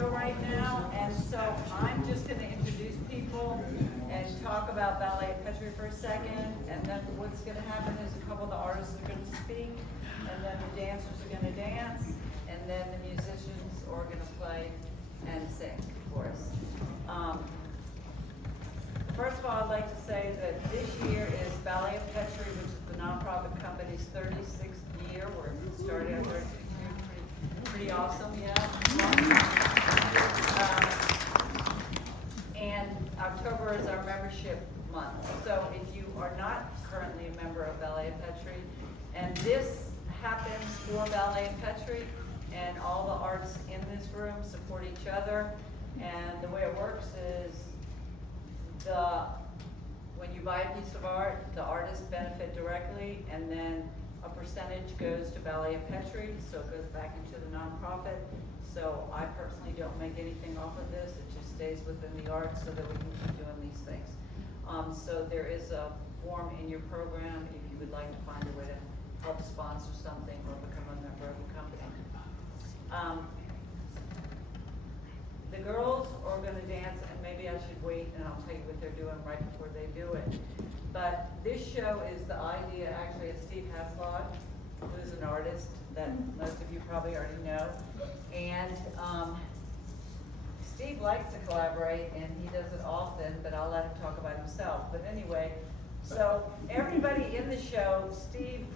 show right now, and so I'm just going to introduce people and talk about Ballet at Petrie for a second, and then what's going to happen is a couple of the artists are going to speak, and then the dancers are going to dance, and then the musicians are going to play and sing for us. First of all, I'd like to say that this year is Ballet of Petrie, which is the nonprofit company's 36th year. We're starting our 36th year. Pretty awesome, yeah. And October is our membership month. So if you are not currently a member of Ballet of Petrie, and this happens for Ballet of Petrie, and all the arts in this room support each other. And the way it works is when you buy a piece of art, the artists benefit directly, and then a percentage goes to Ballet of Petrie, so it goes back into the nonprofit. So I personally don't make anything off of this, it just stays within the arts so that we can keep doing these things. So there is a form in your program if you would like to find a way to help sponsor something or become a member of the company. The girls are going to dance, and maybe I should wait and I'll tell you what they're doing right before they do it. But this show is the idea actually of Steve Haslog, who's an artist that most of you probably already know. And Steve likes to collaborate, and he does it often, but I'll let him talk about himself. But anyway, so everybody in the show, Steve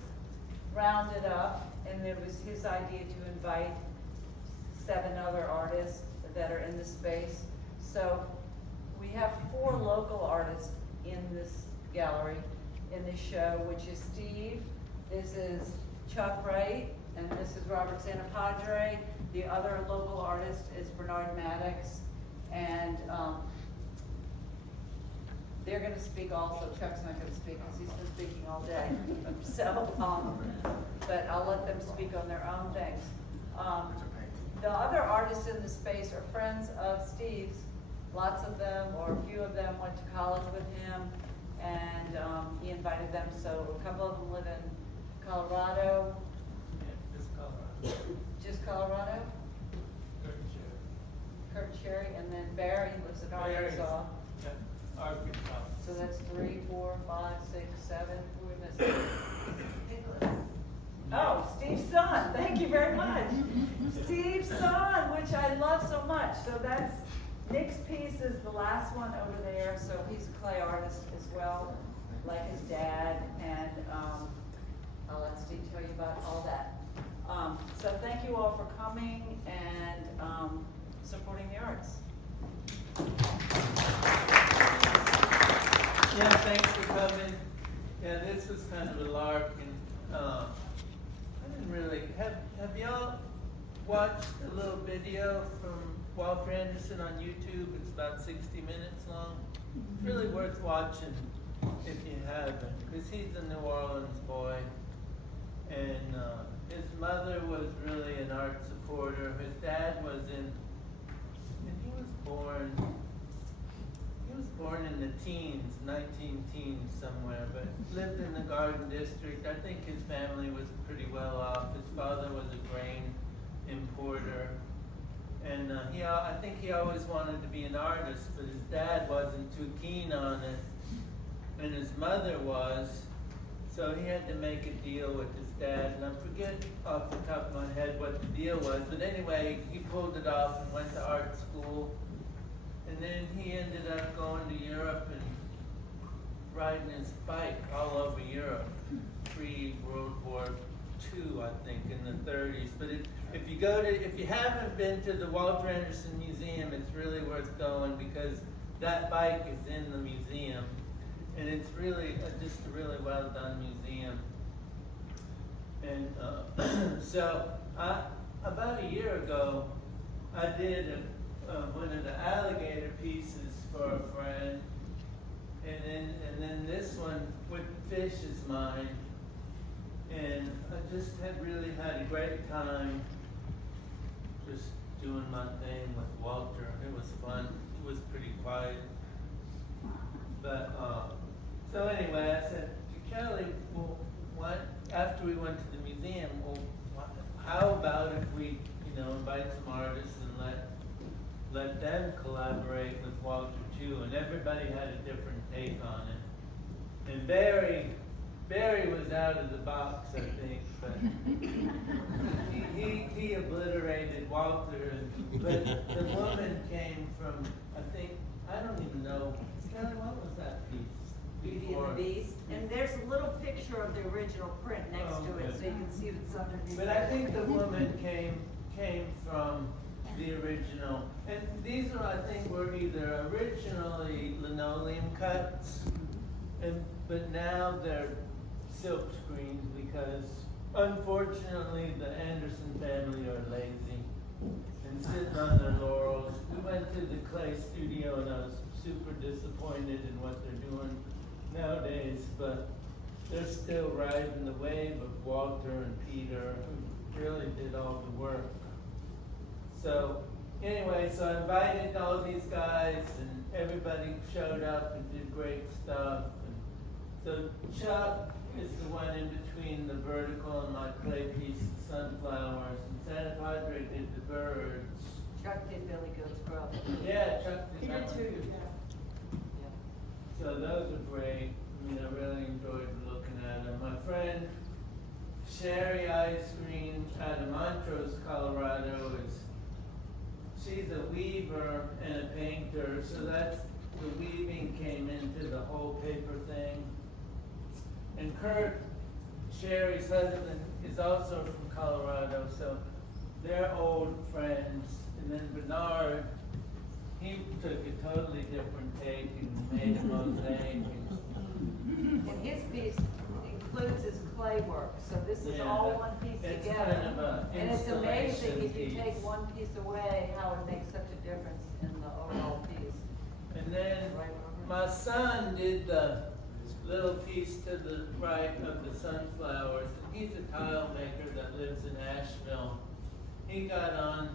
rounded up, and it was his idea to invite 7 other artists that are in the space. So we have 4 local artists in this gallery, in this show, which is Steve, this is Chuck Wright, and this is Robert Santapadre. The other local artist is Bernard Maddox, and they're going to speak also. Chuck's not going to speak because he's been speaking all day. So, but I'll let them speak on their own things. The other artists in the space are friends of Steve's. Lots of them, or a few of them, went to college with him, and he invited them. So a couple of them live in Colorado. Yeah, just Colorado. Just Colorado? Kurt Cherry, and then Barry lives in Arkansas. Yeah, Arkansas. So that's 3, 4, 5, 6, 7. Who are we missing? Nicholas. Oh, Steve's son. Thank you very much. Steve's son, which I love so much. So that's Nick's piece is the last one over there. So he's a clay artist as well, like his dad. And I'll let Steve tell you about all that. So thank you all for coming and supporting the arts. Yeah, thanks for coming. Yeah, this was kind of a lark, and I didn't really have y'all watched a little video from Walter Anderson on YouTube? It's about 60 minutes long. It's really worth watching if you haven't, because he's a New Orleans boy, and his mother was really an art supporter. His dad was and he was born in the teens, 19 teens somewhere, but lived in the Garden District. I think his family was pretty well off. His father was a grain importer, and I think he always wanted to be an artist, but his dad wasn't too keen on it, and his mother was, so he had to make a deal with his dad, and I forget off the top of my head what the deal was, but anyway, he pulled it off and went to art school. And then he ended up going to Europe and riding his bike all over Europe, pre-World War II, I think, in the 30s. But if you haven't been to the Walter Anderson Museum, it's really worth going because that bike is in the museum, and it's really just a really well done museum. And so about a year ago, I did one of the alligator pieces for a friend, and then this one with fish is mine, and I just really had a great time just doing my thing with Walter. It was fun. It was pretty quiet, but so anyway, I said to Kelly, well, after we went to the museum, well, how about if we invite some artists and let let them collaborate with Walter too, and everybody had a different take on it. And Barry was out of the box, I think, but he obliterated Walter. But the woman came from, I don't even know, Kelly, what was that piece? Beauty and the Beast. And there's a little picture of the original print next to it, so you can see what's underneath. But I think the woman came from the original. And these I think, were either originally linoleum cuts, but now they're silk screens because, unfortunately, the Anderson family are lazy and sitting on their laurels. We went to the clay studio and I was super disappointed in what they're doing nowadays, but they're still riding the wave of Walter and Peter, who really did all the work. So anyway, so I invited all these guys and everybody showed up and did great stuff. And so Chuck is the one in between the vertical and my clay piece, sunflowers, and Santa Padre did the birds. Chuck did Billy Goat's Grub. Yeah, Chuck did He that did one too, too. yeah. So those are great. I mean, I really enjoyed looking at them. My friend Sherry Ice Cream out of Montrose, Colorado, she's a weaver and a painter, so the weaving came into the whole paper thing. And Kurt, Sherry's husband, is also from Colorado, so they're old friends. And then Bernard, he took a totally different take and made a mosaic. And his piece includes his clay work, so this is Yeah, all one piece it's together. kind of a And it's amazing installation if you piece. take one piece away, how it makes such a difference in the overall piece. And then Right, Robert? my son did the little piece to the right of the sunflowers. And he's a tile maker that lives in Asheville. He got on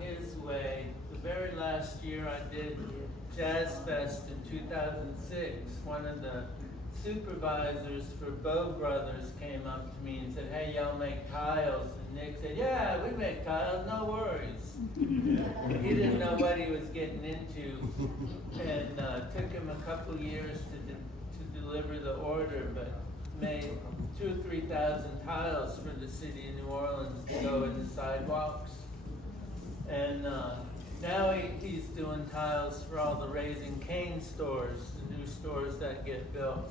his way. The very last year I did Jazz Fest in 2006, one of the supervisors for Bow Brothers came up to me and said, "Hey, y'all make tiles?" And Nick said, "Yeah, we make tiles, no worries." He didn't know what he was getting into, and took him a couple years to deliver the order, but made 2,000 or 3,000 tiles for the city of New Orleans to go in the sidewalks. And now he's doing tiles for all the Raising Cane stores, the new stores that get built.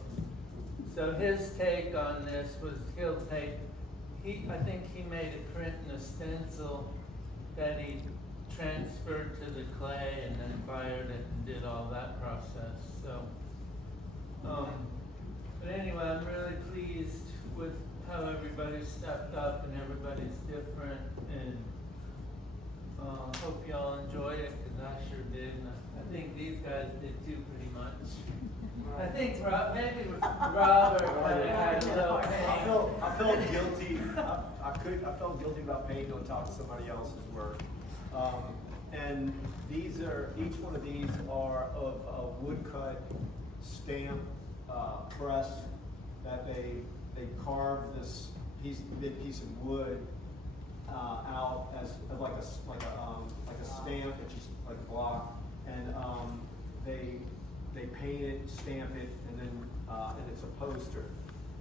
So his take on this was I think he made a print and a stencil that he transferred to the clay and then fired it and did all that process. So, but anyway, I'm really pleased with how everybody stepped up and everybody's different, and hope y'all enjoyed it, because I sure did. And I think these guys did too, pretty much. I think maybe Robert had a little pain. I felt guilty. I felt guilty about painting on top of somebody else's work. And each one of these are of a woodcut stamp press that they carved this big piece of wood out as like a stamp, it's just like a block, and they paint it, stamp it, and then and it's a poster.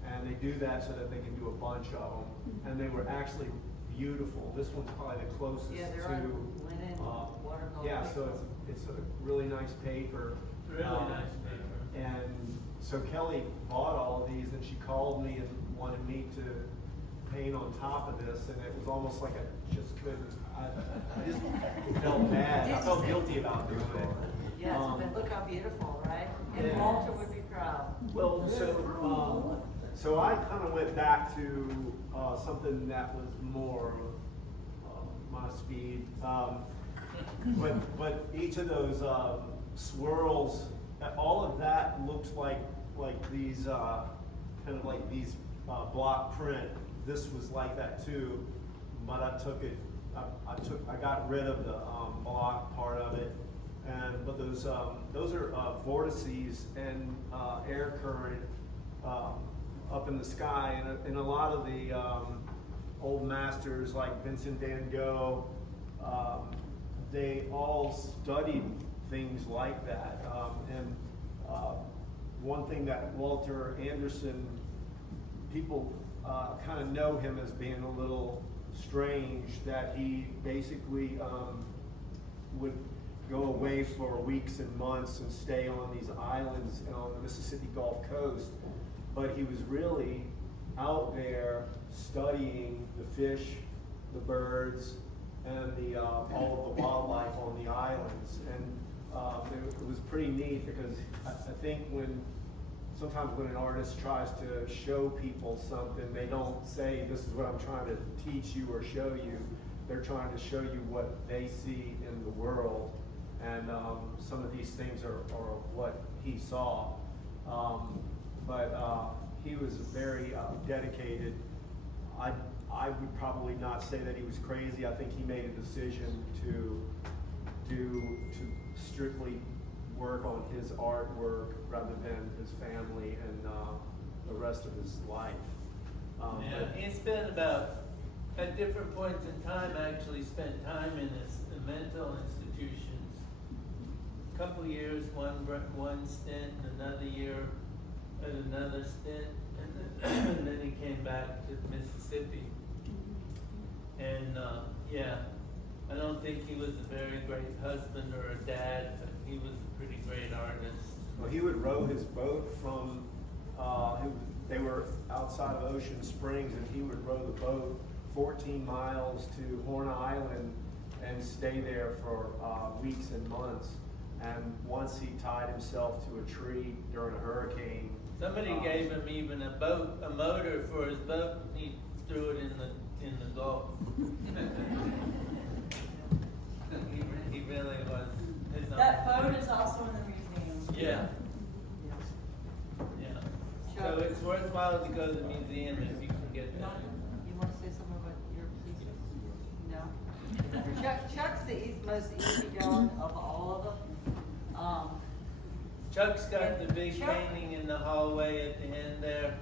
And they do that so that they can do a bunch of them. And they were actually beautiful. This one's probably the closest Yeah, they're to on linen, watercolor. yeah. So it's a really nice paper. Really nice paper. And so Kelly bought all of these, and she called me and wanted me to paint on top of this, and it was almost like I just couldn't. I just felt bad. I felt guilty about doing it. Yes, but look how beautiful, right? And Yeah. Walter would be proud. Well, so I kind of went back to something that was more my speed. But each of those swirls, all of that looks like these kind of like these block print. This was like that too, but I took it. I got rid of the block part of it, but those are vortices and air current up in the sky, and a lot of the old masters like Vincent van Gogh, they all studied things like that. One thing that Walter Anderson, people kind of know him as being a little strange, that he basically would go away for weeks and months and stay on these islands on the Mississippi Gulf Coast, but he was really out there studying the fish, the birds, and all of the wildlife on the islands. And it was pretty neat, because I think sometimes when an artist tries to show people something, they don't say, this is what I'm trying to teach you or show you. They're trying to show you what they see in the world. And some of these things are what he saw. But he was very dedicated. I would probably not say that he was crazy. I think he made a decision to strictly work on his artwork rather than his family and the rest of his life. Yeah, he spent at different points in time, actually spent time in mental institutions. A couple years, one stint, another year at another stint, and then he came back to Mississippi. And I don't think he was a very great husband or a dad, but he was a pretty great artist. Well, he would row his boat from, they were outside of Ocean Springs, and he would row the boat 14 miles to Horn Island and stay there for weeks and months. And once he tied himself to a tree during a hurricane. Somebody gave him even a motor for his boat, and he threw it in the Gulf. He really was his own. That boat is also in the museum. Yeah. Yeah. So it's worthwhile to go to the museum if you can get there. You want to say something about your pieces? No? Chuck's the most easygoing of all of them. Chuck's got the big Chuck- painting in the hallway at the end there,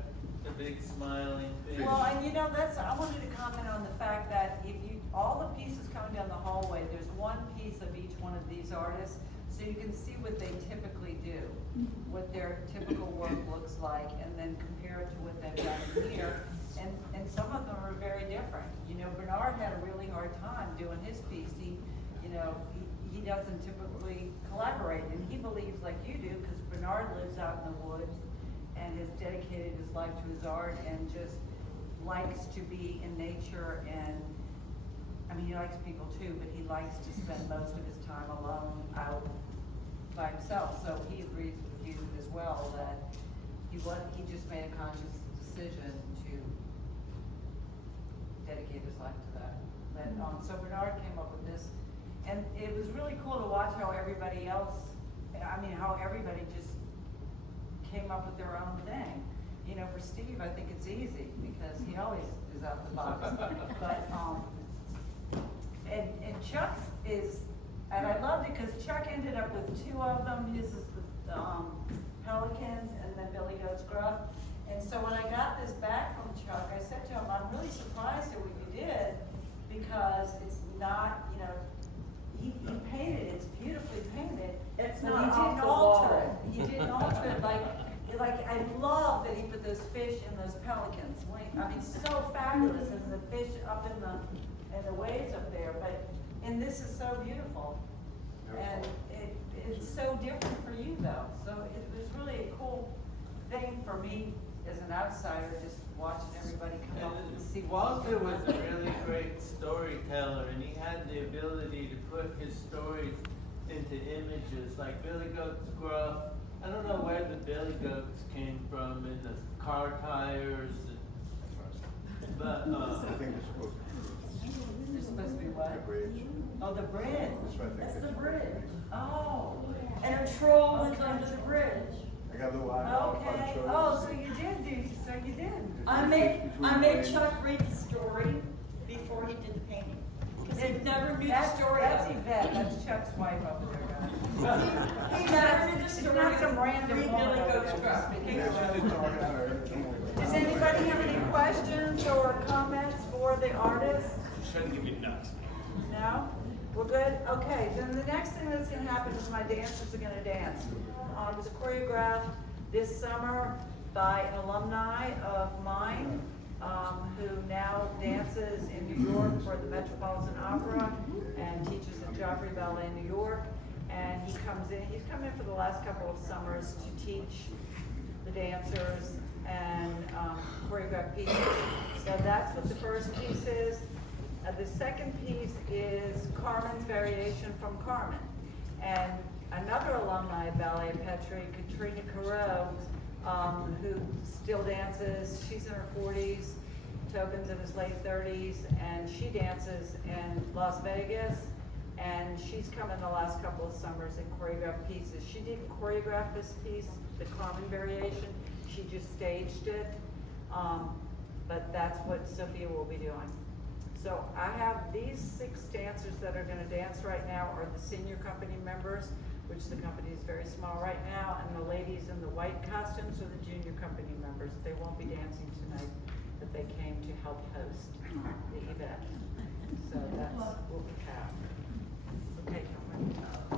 the big smiling fish. Well, and I wanted to comment on the fact that all the pieces coming down the hallway, there's one piece of each one of these artists, so you can see what they typically do, what their typical work looks like, and then compare it to what they've done here. And some of them are very different. Bernard had a really hard time doing his piece. He doesn't typically collaborate, and he believes like you do, because Bernard lives out in the woods and has dedicated his life to his art and just likes to be in nature. And I mean, he likes people too, but he likes to spend most of his time alone out by himself. So he agrees with you as well that he just made a conscious decision to dedicate his life to that. So Bernard came up with this. And it was really cool to watch how everybody just came up with their own thing. For Steve, I think it's easy because he always is out the box. But, and Chuck's is, and I loved it because Chuck ended up with two of them. His is the Pelicans and then Billy Goat's Gruff. And so when I got this back from Chuck, I said to him, I'm really surprised at what you did, because it's not, he painted it, it's beautifully painted. It's but not he off didn't the alter wall. it. He didn't alter it like I love that he put those fish in those pelicans. I mean, so fabulous, and the fish up in the waves up there. And this is so beautiful, and it's so different for you though. So it was really a cool thing for me as an outsider, just watching everybody come up and see. Walter was a really great storyteller, and he had the ability to put his stories into images, like Billy Goat's Gruff. I don't know where the Billy Goats came from in the car tires, but I think it's supposed They're supposed to be what? to be a bridge. Oh, the bridge. That's what I think That's it's the supposed to bridge. be. Oh. And a troll is under the bridge. I got a little eyeball if I Okay. show you. Oh, so you did. I made Chuck read the story before he did the painting. Because he never knew the story. That's of it. Yvette, that's Chuck's wife over there, guys. He never knew the It's story. not some random Read woman Billy over Goat's there. Gruff. Yeah, she's just talking to her. Does anybody have any questions or comments for the artist? She's trying to give you nuts. No? We're good. good? Okay, then the next thing that's gonna happen is my dancers are gonna dance. It was choreographed this summer by an alumni of mine, who now dances in New York for the Metropolitan Opera and teaches at Joffrey Ballet in New York. And he's come in for the last couple of summers to teach the dancers and choreograph pieces. So that's what the first piece is. The second piece is Carmen's variation from Carmen. And another alumni of Ballet Petrie, Katrina Carreau, who still dances. She's in her 40s, Tobin's in his late 30s, and she dances in Las Vegas. And she's come in the last couple of summers and choreographed pieces. She didn't choreograph this piece, the Carmen variation. She just staged it. But that's what Sophia will be doing. So I have these 6 dancers that are going to dance right now are the senior company members, which the company is very small right now, and the ladies in the white costumes are the junior company members. They won't be dancing tonight, but they came to help host the event. So that's what we have. Okay, Cameron.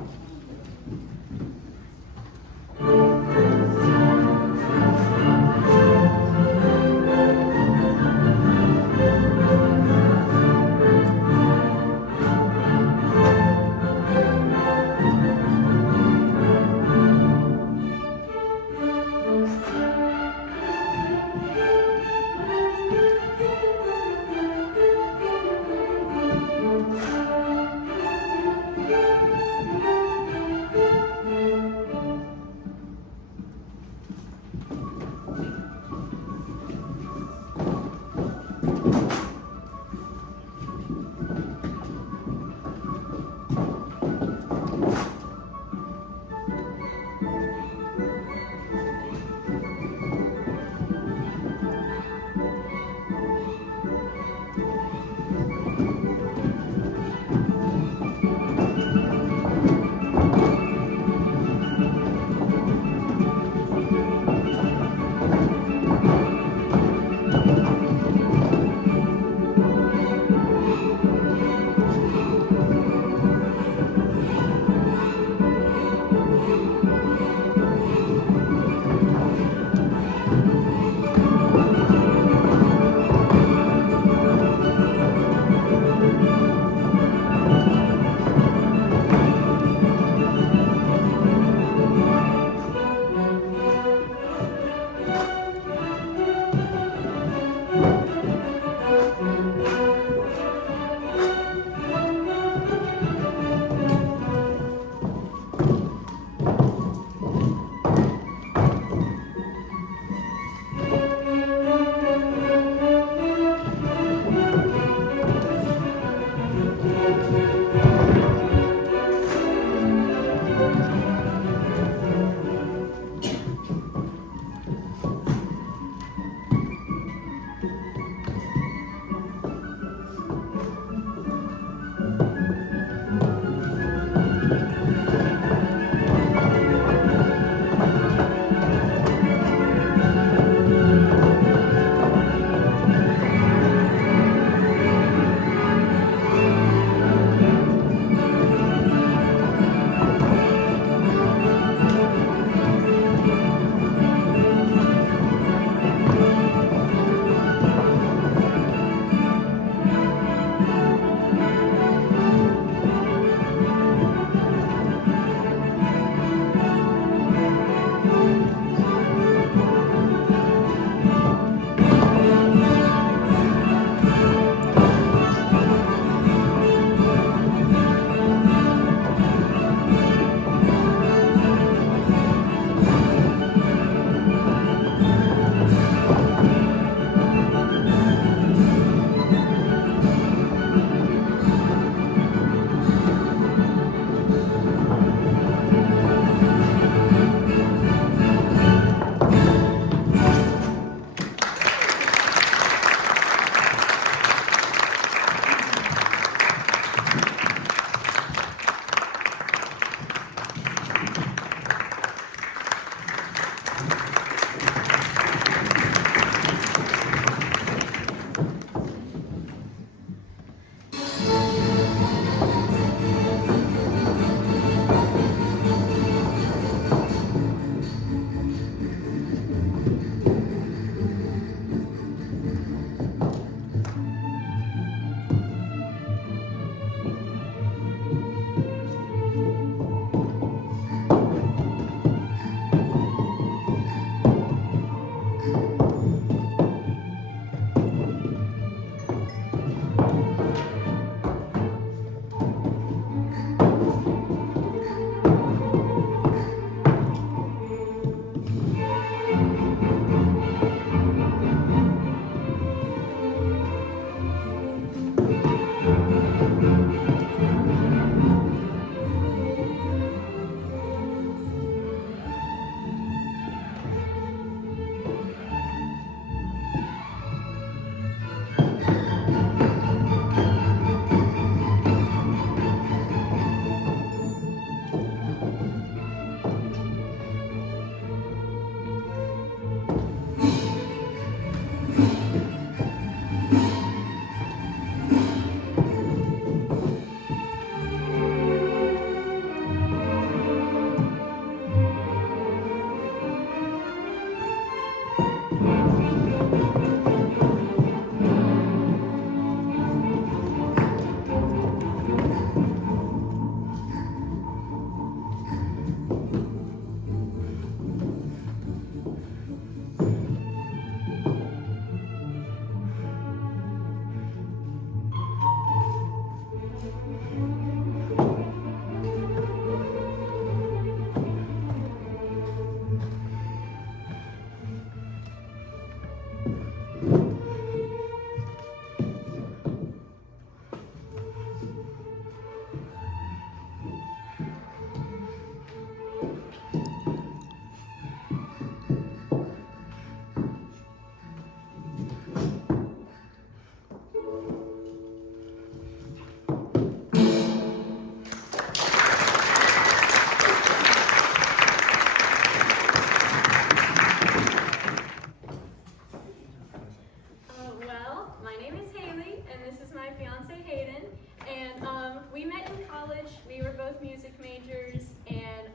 met in college. We were both music majors, and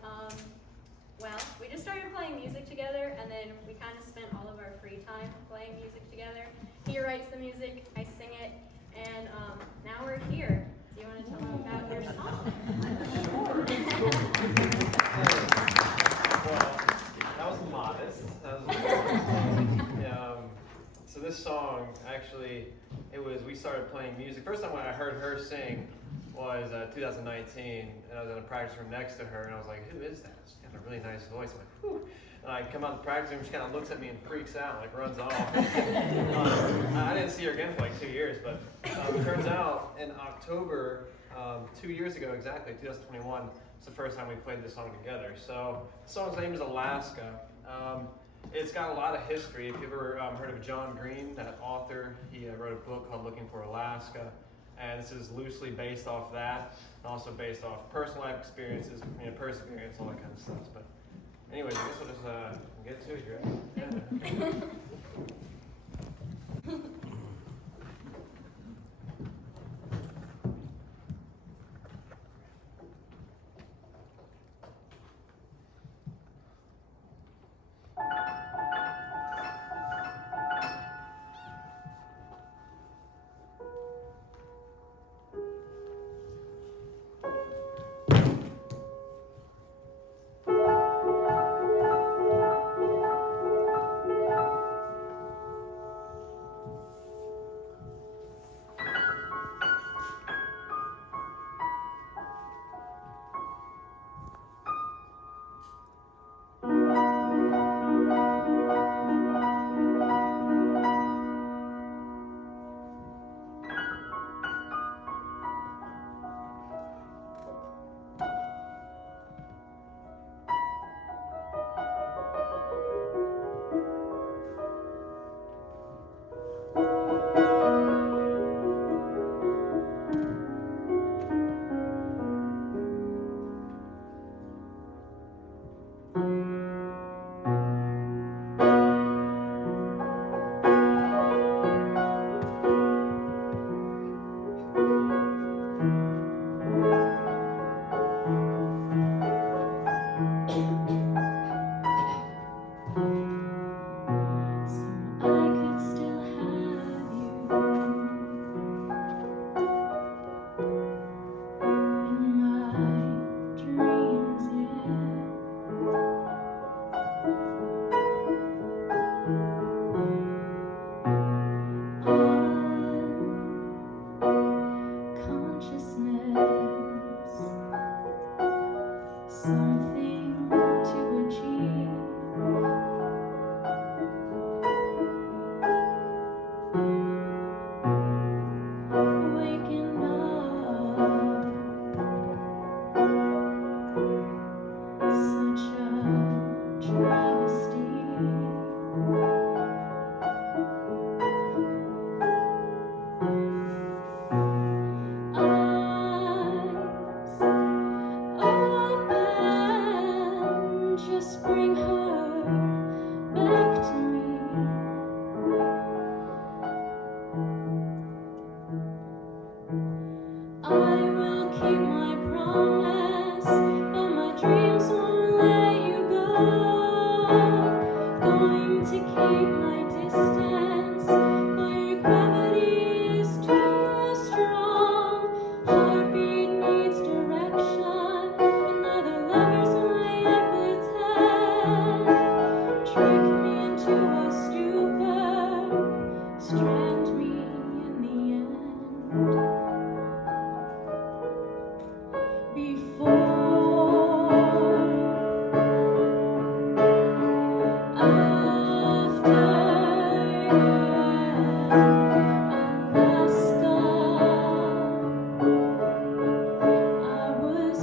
well, we just started playing music together, and then we kind of spent all of our free time playing music together. He writes the music, I sing it, and now we're here. Do you want to tell them about your song? Well, that was modest. So this song, actually, we started playing music. First time when I heard her sing was 2019, and I was in a practice room next to her, and I was like, who is that? She's got a really nice voice. I'm like, whew. And I come out of the practice room, she kind of looks at me and freaks out, like runs off. I didn't see her again for like 2 years, but it turns out in October, 2 years ago exactly, 2021, it's the first time we played this song together. So the song's name is Alaska. It's got a lot of history. If you've ever heard of John Green, that author, he wrote a book called Looking for Alaska. And this is loosely based off that, and also based off personal life experiences, perseverance, all that kind of stuff. But anyways, I guess we'll just get to it, right? Yeah.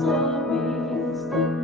Always the